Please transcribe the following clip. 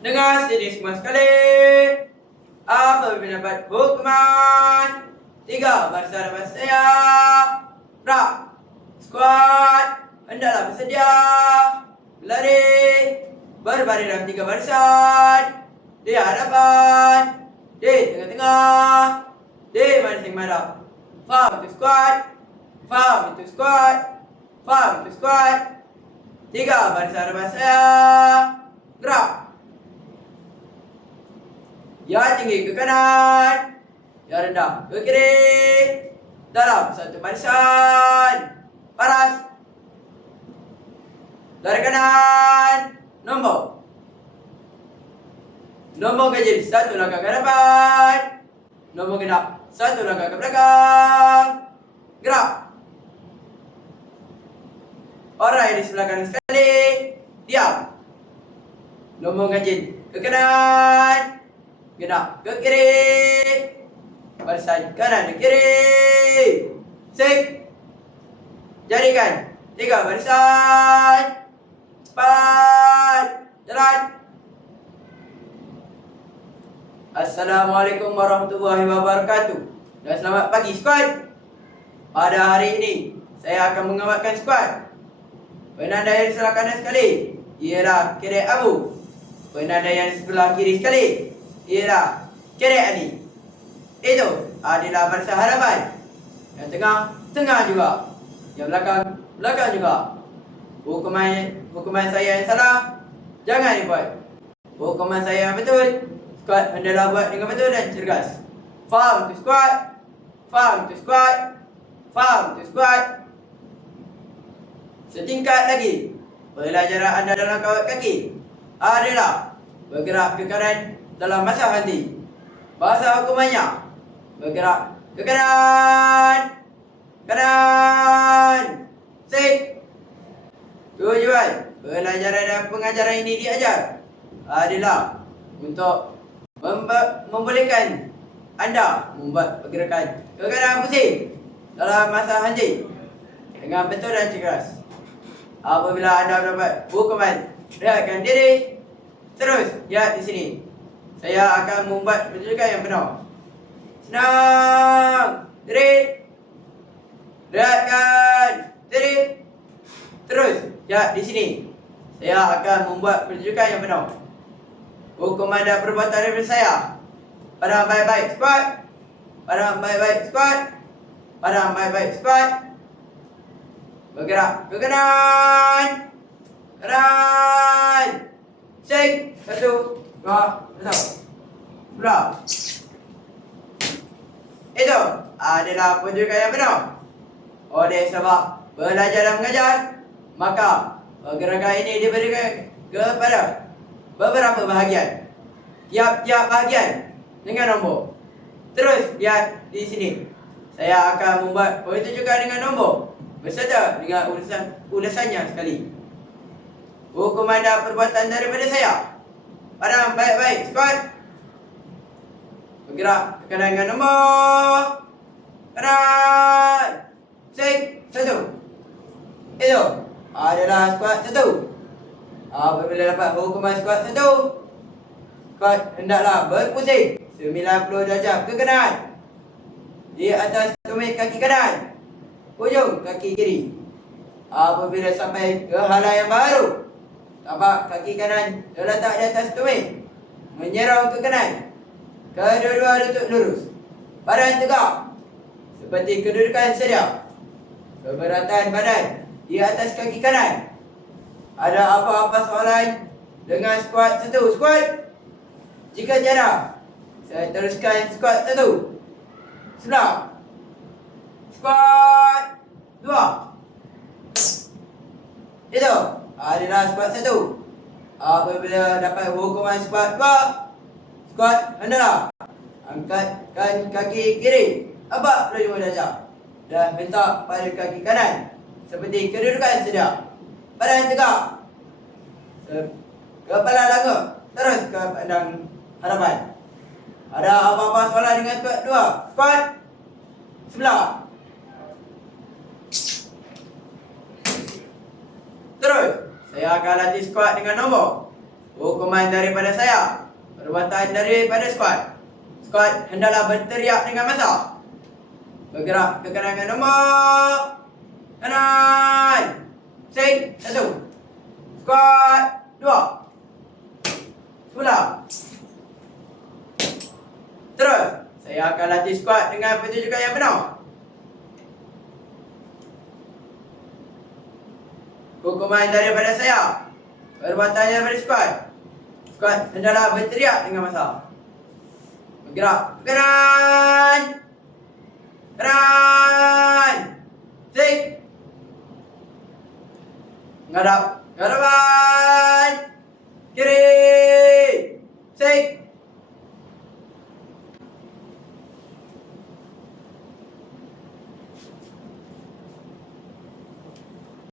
Dengar sini semua sekali. Apa pendapat hukuman? 3 bersama saya. Gerak. Squat. Hendaklah bersedia. Berlari. Berbaring dalam 3 barisan. Di hadapan. Di tengah-tengah. Di masing madap. Faham itu squat? Faham itu squat? Faham itu squat? 3 barisan hadapan saya. Gerak. Ya tinggi ke kanan. Ya rendah ke kiri. Dalam satu barisan. Paras. Dari kanan. Nombor. Nombor ganjil 1 langkah ke depan. Nombor genap 1 langkah ke belakang. Gerak. Orang yang di sebelah kanan sekali. Diam. Nombor ganjil ke kanan. Genap ke kiri. Barisan kanan ke kiri. Sik. Jadikan 3 barisan. Cepat. Jalan. Assalamualaikum warahmatullahi wabarakatuh. Dan selamat pagi squad. Pada hari ini saya akan mengamalkan squad. Penanda yang di sebelah kanan sekali ialah kerek abu. Penanda yang di sebelah kiri sekali ialah kerek ani. Itu adalah barisan hadapan. Yang tengah juga. Yang belakang juga. Hukuman saya yang salah, jangan dibuat. Hukuman saya yang betul, squad hendaklah buat dengan betul dan cergas. Faham tu squad? Faham tu squad? Faham tu squad? Setingkat lagi, pelajaran anda dalam kawat kaki adalah bergerak ke kanan dalam masa henti. Bahasa hukumannya, bergerak ke kanan. Kanan. Sik. Tujuan pelajaran dan pengajaran ini diajar adalah untuk membolehkan anda membuat pergerakan ke kanan pusing dalam masa henti dengan betul dan cergas. Apabila anda mendapat hukuman, rehatkan diri. Terus lihat di sini. Saya akan membuat pertunjukan yang penuh. Senang. Diri. Rehatkan diri. Terus lihat di sini. Saya akan membuat pertunjukan yang penuh. Hukuman dan perbuatan daripada saya. Padang baik-baik squad. Padang baik-baik squad. Padang baik-baik squad. Bergerak ke kanan. Kanan. Sing. 1, 2, 3. Belah. Itu adalah pertunjukan yang penuh. Oleh sebab belajar dan mengajar, maka pergerakan ini diberikan kepada beberapa bahagian. Tiap-tiap bahagian dengan nombor. Terus lihat di sini. Saya akan membuat pertunjukan dengan nombor beserta dengan ulasannya sekali. Hukuman dan perbuatan daripada saya. Padang baik-baik squad. Bergerak ke kanan dengan nombor. Kanan. Sing. 1. Itu adalah squad 1. Apabila dapat hukuman squad 1, squad hendaklah berpusing 90 darjah ke kanan. Di atas tumit kaki kanan, hujung kaki kiri. Apabila sampai ke hala yang baru, tapak kaki kanan terletak di atas tumit, menyerang ke kanan. Kedua-dua lutut lurus, badan tegak seperti kedudukan sedia. Keberatan badan di atas kaki kanan. Ada apa-apa soalan dengan squad 1 squad? Jika tiada, saya teruskan squad 1. Sebelah. Squad 2. Itu adalah squad 1. Apabila dapat hukuman squad 2, squad hendaklah angkatkan kaki kiri abak 45 darjah dan hentak pada kaki kanan seperti kedudukan sedia. Badan tegak. Kepala langgar terus ke pandang hadapan. Ada apa-apa soalan dengan squad 2? Squad sebelah. Terus saya akan latih squad dengan nombor. Hukuman daripada saya. Perbuatan daripada skuad. Skuad hendaklah berteriak dengan masa. Bergerak ke kanan nombor. Kanan. Pusing. 1. Skuad 2. Semula. Terus. Saya akan latih skuad dengan pertunjukan yang benar. Hukuman daripada saya. Perbuatan daripada skuad. Skuad hendaklah berteriak dengan masa. Bergerak ke kanan. Kanan. Sing. Menghadap ke depan.